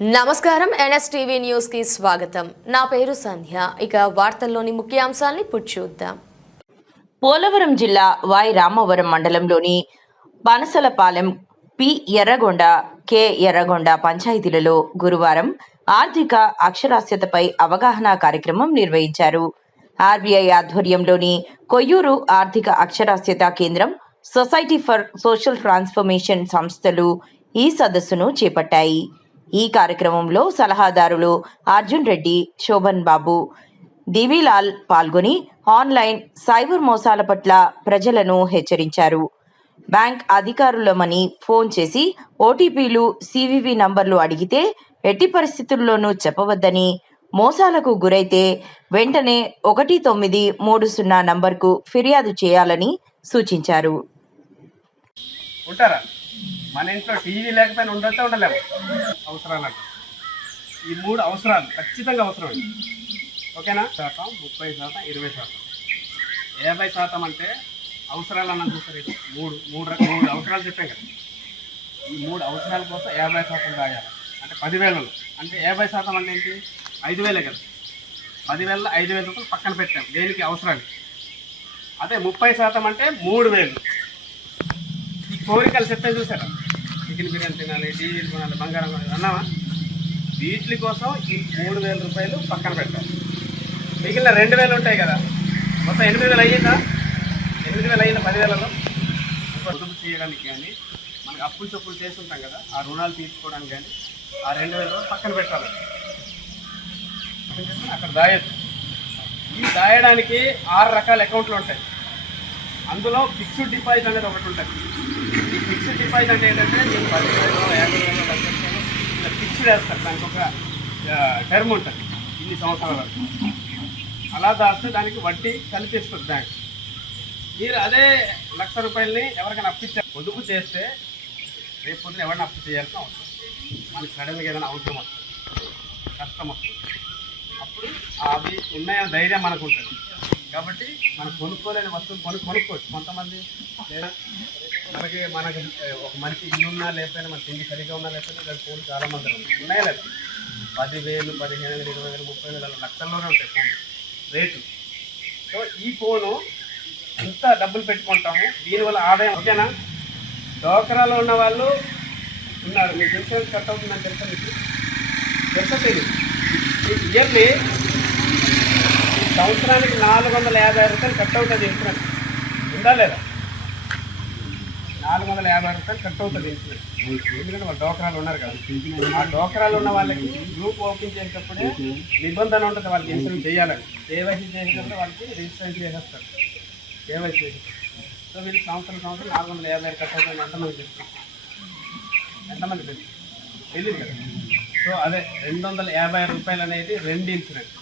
నమస్కారం NSTV news కి స్వాగతం. నా పేరు సంధ్య. ఇక వార్తల్లోని ముఖ్యాంశాలను ఇప్పుడు చూద్దాం. పోలవరం జిల్లా వై రామవరం మండలంలోని పనసలపాలెం పి ఎర్రగొండ కె ఎర్రగొండ పంచాయతీలలో గురువారం ఆర్థిక అక్షరాస్యతపై అవగాహన కార్యక్రమం నిర్వహించారు. ఆర్బీఐ ఆధ్వర్యంలోని కొయ్యూరు ఆర్థిక అక్షరాస్యత కేంద్రం, సొసైటీ ఫర్ సోషల్ ట్రాన్స్ఫర్మేషన్ సంస్థలు ఈ సదస్సును చేపట్టాయి. ఈ కార్యక్రమంలో సలహాదారులు అర్జున్ రెడ్డి, శోభన్ బాబు, దివిలాల్ పాల్గొని ఆన్లైన్ సైబర్ మోసాల పట్ల ప్రజలను హెచ్చరించారు. బ్యాంక్ అధికారులమని ఫోన్ చేసి ఓటీపీలు, సివివి నంబర్లు అడిగితే ఎట్టి పరిస్థితుల్లోనూ చెప్పవద్దని, మోసాలకు గురైతే వెంటనే 1930 నంబర్కు ఫిర్యాదు చేయాలని సూచించారు. మన ఇంట్లో టీవీ లేకపోయినా ఉండొచ్చా ఉండలేము. అవసరాలు ఈ 3 అవసరాలు ఖచ్చితంగా అవసరం. ఓకేనా? 30%, 20%, 50% అంటే అవసరాలు అన్న చూస్తారు. మూడు అవసరాలు చెప్పాం కదా. ఈ 3 అవసరాల కోసం 50% రాయాలి. అంటే 10,000 అంటే 50% అంటే ఏంటి? 5,000 కదా. 10,000 5,000 రూపాయలు పక్కన పెట్టాం దేనికి? అవసరానికి. అదే 30% అంటే 3,000. ఈ కోరికలు చెప్పే చూసారా? చికెన్ బిర్యానీ తినాలి, టీవీలు కొనాలి, బంగారం కొనాలి అన్నావా? వీటి కోసం ఈ 3,000 రూపాయలు పక్కన పెట్టాలి. మిగిలిన 2,000 ఉంటాయి కదా. మొత్తం 8,000 అయ్యిందా? 8,000 అయ్యిందా? 10,000లో పొదుపు చేయడానికి కానీ, మనకు అప్పులు చప్పులు చేసి ఉంటాం కదా, ఆ రుణాలు తీర్చుకోవడానికి కానీ ఆ 2,000 పక్కన పెట్టాలి. అక్కడ దాయొచ్చు. ఈ దాయడానికి 6 రకాల అకౌంట్లు ఉంటాయి. అందులో ఫిక్స్డ్ డిపాజిట్ అనేది ఒకటి ఉంటుంది. ఈ ఫిక్స్డ్ డిపాజిట్ అంటే ఏంటంటే మీరు 10,000, 50,000, 1,00,000 ఇలా ఫిక్స్డ్ వేస్తారు. దానికి ఒక టర్మ్ ఉంటుంది, ఇన్ని సంవత్సరాల వరకు. అలా దాస్తే దానికి వడ్డీ కల్పిస్తుంది బ్యాంక్. మీరు అదే 1,00,000 రూపాయలని ఎవరికైనా అప్పిచ్చారు, పొదుపు చేస్తే రేపు పొద్దున ఎవరిని అప్పు చేయాల్సిన అవసరం. మనకి సడన్గా ఏదైనా అవసరం వస్తుంది, కష్టం వస్తుంది. అప్పుడు అవి ఉన్నాయన్న ధైర్యం మనకు ఉంటుంది. కాబట్టి మనం కొనుక్కోలేని వస్తువులు కొనుక్కోవచ్చు. కొంతమంది లేదా మనకి ఒక మనిషి ఇల్లున్నా లేకపోయినా, మన తిండి సరిగ్గా ఉన్నా లేకపోయినా దాని ఫోన్ చాలామంది ఉన్నాయా లేదు. 10,000, 15,000, 20,000, 30,000 లక్షల్లోనే ఉంటాయి ఫోన్ రేటు. సో ఈ ఫోను ఎంత డబ్బులు పెట్టుకుంటాము, దీనివల్ల ఆదాయం. ఓకేనా? డోకరాలో ఉన్న వాళ్ళు ఉన్నారు. మీకు ఇన్సూరెన్స్ కట్ అవుతుందని తెలుసా? మీకు తెలుసా? తెలియదు. ఇయర్లీ సంవత్సరానికి 450 రూపాయలు కట్ అవుతుంది ఇన్సూరెన్స్. ఉందా లేదా? 450 రూపాయలు కట్ అవుతుంది ఇన్సూరెన్స్. ఎందుకంటే వాళ్ళు డోకరాలు ఉన్నారు కదా. ఆ డోకరాలు ఉన్న వాళ్ళకి గ్రూప్ ఓపెన్ చేసేటప్పుడే నిబంధన ఉంటుంది, వాళ్ళకి ఇన్సూరెన్స్ చేయాలని. కేవైసీ చేసేటప్పుడు వాళ్ళకి రిజిస్ట్రేషన్ చేసేస్తారు, కేవైసీ చేసేస్తారు. సో వీళ్ళు సంవత్సరం 450 కట్ అవుతుంది. ఎంతమంది చెప్తారు? ఎంతమంది తెలుసు? తెలియదు కదా. సో అదే 250 రూపాయలు అనేది 2 ఇన్సూరెన్స్.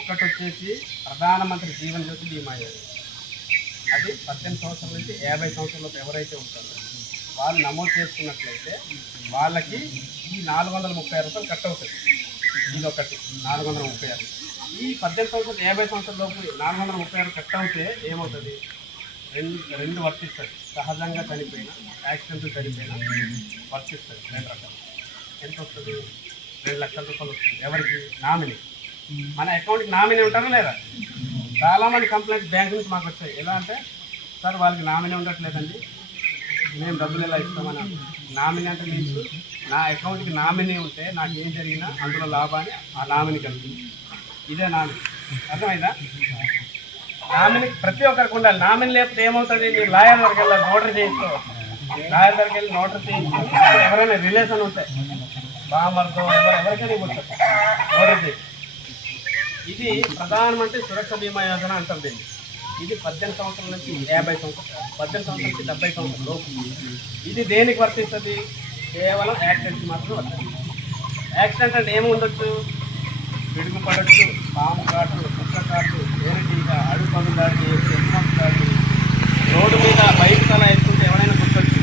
ఒకటి వచ్చేసి ప్రధానమంత్రి జీవన్ జ్యోతి బీమా యోజన. అది 18 సంవత్సరాల నుంచి 50 సంవత్సరాలలోపు ఎవరైతే ఉంటారో వాళ్ళు నమోదు చేసుకున్నట్లయితే వాళ్ళకి ఈ 430 రూపాయలు కట్ అవుతుంది. ఇది ఒకటి 436. ఈ 18 సంవత్సరాలు 50 సంవత్సరాల లోపు 436 కట్ అవుతే ఏమవుతుంది? రెండు వర్తిస్తుంది. సహజంగా చనిపోయినా, యాక్సిడెంట్ చనిపోయినా వర్తిస్తుంది. 2 రకాలు. ఎంత వస్తుంది? 2,00,000 రూపాయలు వస్తుంది. ఎవరికి? నామినీ. మన అకౌంట్కి నామినీ ఉంటారా లేదా? చాలామంది కంప్లైంట్స్ బ్యాంక్ నుంచి మాకు వచ్చాయి. ఎలా అంటే, సార్ వాళ్ళకి నామినీ ఉండట్లేదండి, మేము డబ్బులు ఎలా ఇస్తామని. నామినీ అంటే మీకు నా అకౌంట్కి నామినీ ఉంటే నాకు ఏం జరిగినా అందులో లాభాన్ని ఆ నామినీ కలుగుతుంది. ఇదే నామినీ. అర్థమైందా? నామినీ ప్రతి ఒక్కరికి ఉండాలి. నామినీ లేకపోతే ఏమవుతుంది? మీరు లాయర్ దగ్గరికి వెళ్ళాలి, నోటరీ చేయించుకోవాలి. లాయర్ దగ్గరికి వెళ్ళి నోటరీ చేయించుకోవాలి. ఎవరైనా రిలేషన్ ఉంటాయి, బామర్తో ఎవరికైనా ఇవ్వచ్చు నోటరీ చేయి. ఇది ప్రధానమంత్రి సురక్ష బీమా యోజన అంటారు దీన్ని. ఇది 18 సంవత్సరాల నుంచి 50 సంవత్సరాలు, 18 సంవత్సరాల నుంచి 70 సంవత్సరాల లోపు. ఇది దేనికి వర్తిస్తుంది? కేవలం యాక్సిడెంట్కి మాత్రం వర్తిస్తుంది. యాక్సిడెంట్ అంటే ఏమి ఉండొచ్చు? పిడుగు పడవచ్చు, పాము కాటు, కుక్క కాటు, వేరేటీగ, అడుగు పనులు దాడి చేయొచ్చు, ఎగ్జాంప్ దాడి, రోడ్డు మీద బైక్ తల ఎత్తుకుంటే ఎవరైనా గుర్తొచ్చు,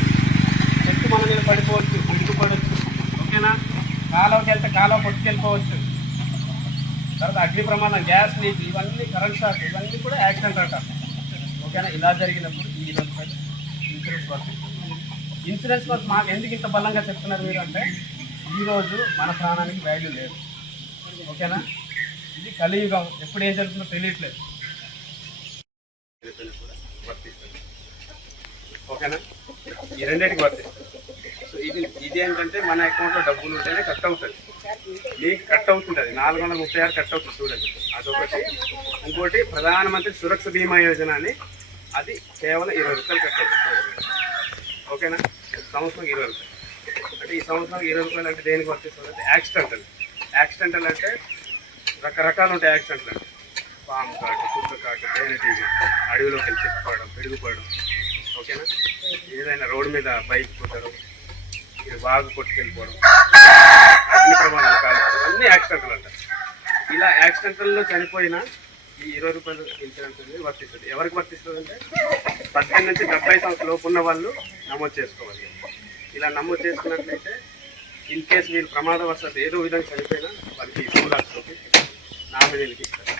చెట్టు మన మీద పడిపోవచ్చు, పిడుగు పడవచ్చు. ఓకేనా? కాలువకి వెళ్తే కాలువ పట్టుకెళ్ళిపోవచ్చు. తర్వాత అగ్ని ప్రమాదం, గ్యాస్ లీక్, ఇవన్నీ కరెంట్ షాక్, ఇవన్నీ కూడా యాక్సిడెంట్ అంటారు. ఓకేనా? ఇలా జరిగినప్పుడు ఈ ఇన్సూరెన్స్ వర్తిస్తుంది. ఇన్సూరెన్స్ మాకు ఎందుకు ఇంత బలంగా చెప్తున్నారు మీరు అంటే, ఈరోజు మన ప్రాణానికి వాల్యూ లేదు. ఓకేనా? ఇది కలియుగం, ఎప్పుడు ఏం జరుగుతుందో తెలియట్లేదు. వర్తిస్తుంది. ఓకేనా? ఈ రెండింటికి వర్తిస్తుంది. సో ఇది ఏంటంటే మన అకౌంట్లో డబ్బులు ఉంటేనే కట్ అవుతుంది. మీకు కట్ అవుతుంటుంది 436 కట్ అవుతుంది చూడండి. అదొకటి. ఇంకోటి ప్రధానమంత్రి సురక్ష బీమా యోజన అని, అది కేవలం 20 రూపాయలు కట్ అవుతుంది. ఓకేనా? సంవత్సరం 20 రూపాయలు. అంటే ఈ సంవత్సరం 20 రూపాయలు అంటే దేనికి వర్తిస్తుంది అంటే యాక్సిడెంటల్ అంటే రకరకాలు ఉంటాయి. యాక్సిడెంట్లు అంటే పాము కాటు, కుక్క కాటు, తేనెటీగ, అడవిలోకి వెళ్ళి చెప్పుకోవడం, పెరుగుపోవడం. ఓకేనా? ఏదైనా రోడ్డు మీద బైక్ కుట్టడం, ఇది బాగా కొట్టుకెళ్ళిపోవడం, అగ్ని ప్రమాదాలు కాలిపోవడం, అన్నీ యాక్సిడెంటల్ అంటారు. ఇలా యాక్సిడెంటల్లో చనిపోయిన ఈ 20 రూపాయలు ఇన్సూరెన్స్ అనేది వర్తిస్తుంది. ఎవరికి వర్తిస్తుంది అంటే 18 నుంచి 70 సంవత్సరాల లోపు ఉన్న వాళ్ళు నమోదు చేసుకోవాలి. ఇలా నమోదు చేసుకున్నట్లయితే ఇన్ కేసు మీరు ప్రమాదవశాత్తు ఏదో విధంగా చనిపోయినా వాళ్ళకి 2 లక్షల రూపాయలు నామినీలకి ఇస్తారు.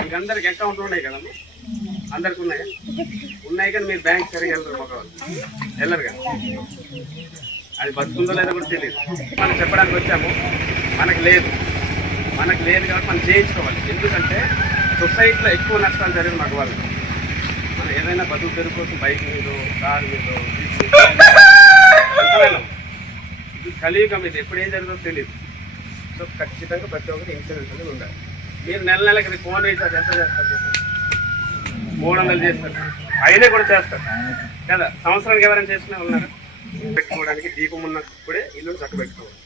మీకు అందరికి అకౌంట్లు ఉన్నాయి కదమ్మా, అందరికి ఉన్నాయా? ఉన్నాయి కానీ మీరు బ్యాంక్ సరిగా వెళ్ళరు, మగవాళ్ళు వెళ్ళరు కదా. అది బతుకుందో లేదో కూడా తెలియదు. మనం చెప్పడానికి వచ్చాము, మనకు లేదు కాబట్టి మనం చేయించుకోవాలి. ఎందుకంటే సొసైటీలో ఎక్కువ నష్టాలు జరిగిన మగవాళ్ళు. మనం ఏదైనా బతుకు తెరుగు కోసం బైక్ మీద, కారు మీద, ఇది కలియుగం, ఇది ఎప్పుడు ఏం జరుగుతుందో తెలియదు. సో ఖచ్చితంగా ప్రతి ఒక్కటి ఇన్సూరెన్స్ అనేది ఉండాలి. మీరు నెలకి ఫోన్ రీఛార్జ్ ఎంత చేస్తారు? 300 చేస్తారు, అయినా కూడా చేస్తారు కదా. సంవత్సరానికి ఎవరైనా చేసుకునే ఉన్నారు? పెట్టుకోవడానికి దీపం ఉన్నప్పుడే ఇల్లు చక్కబెట్టుకోవాలి.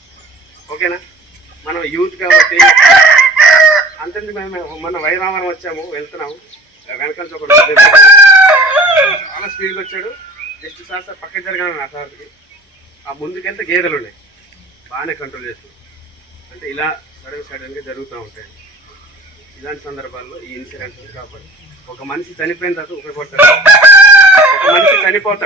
ఓకేనా? మనం యూత్ కాబట్టి అంతేందుకు మన వైరామరం వచ్చాము, వెళ్తున్నాము, వెనకాల ఒకటి చాలా స్పీడ్గా వచ్చాడు. జస్ట్ సార్ పక్కన జరగాలి నా సార్కి. ఆ ముందుకెళ్తే గేదెలు ఉన్నాయి, బాగానే కంట్రోల్ చేస్తున్నాం. అంటే ఇలా సడన్గా జరుగుతూ ఉంటాయి. ఇలాంటి సందర్భాల్లో ఈ ఇన్సూరెన్స్ కాబట్టి ఒక మనిషి చనిపోయిన తర్వాత ఉపయోగపడతాడు. ఒక మనిషి చనిపోతాడు.